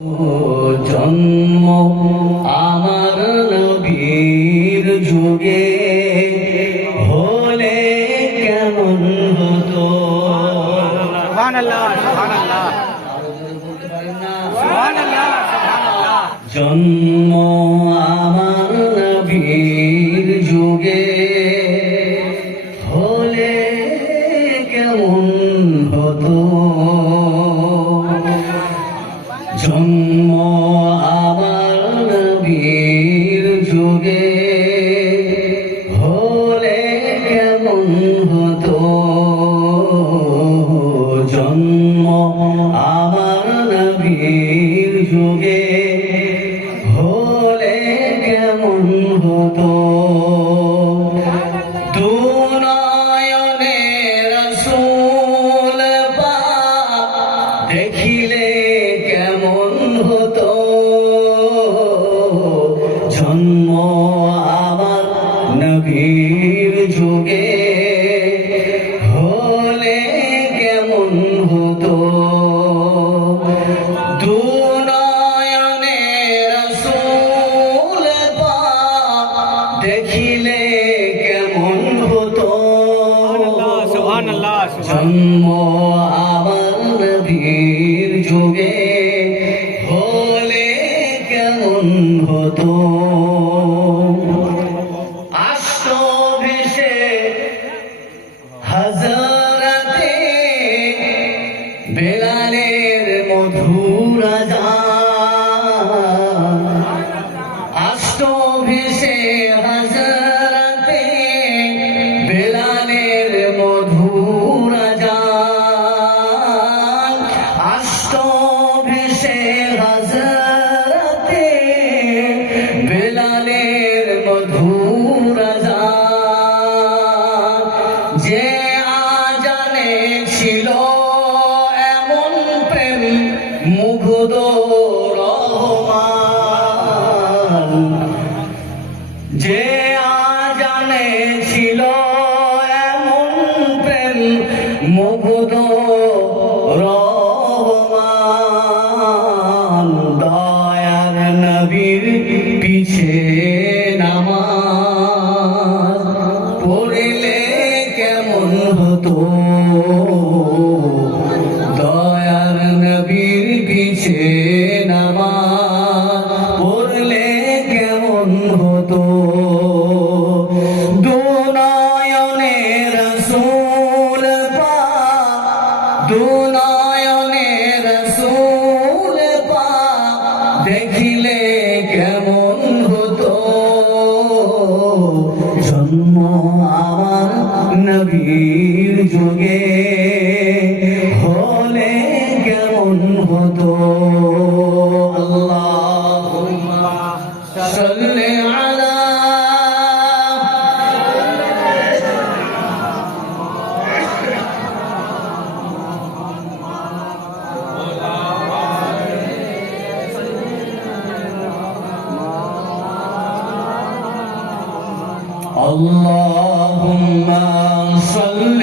জন্ম আমার নবীর যুগে হলে কেমন হতো। সুবহানাল্লাহ সুবহানাল্লাহ সুবহানাল্লাহ সুবহানাল্লাহ। জন্ম আমার নবীর যুগে হলে কেমন হতো। জন্ম আমার নবীর যুগে হলে কেমন হতো। জন্ম আমার নবীর যুগে হলে কেমন হতো। দুনয়নে রাসূল পাক দেখিলে কেমন হতো। জন্ম আমার নবীর যুগে হলে কেমন হতো। দুনয়নে রাসূল পাক দেখিলে কেমন হতো। সুবহানাল্লাহ জন্ম আমার নবীর যুগে হলে কেমন হতো। আসত ভেসে হযরতে বেলালের মধুর আযান। আসত ভেসে হযরতে বেলালের মধুর আযান। আসত ভেসে হযরতে বেলালের মধুর আযান। যে আজানে ছিল এমন প্রেম মুগ্ধ রহমান। যে আজানে ছিল এমন প্রেম মুগ্ধ রহমান। দয়ার নবীর পিছে নামাজ পড়লে কেমন হতো। দয়ার নবীর পিছে নামাজ পড়লে কেমন হতো। দুনয়নে রাসূল পাক দুনয়নে রাসূল পাক দেখিলে কেমন হতো। জন্ম আমার নবীর যুগে হলে কেমন হতো। আল্লাহুম্মা সাল্লি আলা اللهم صل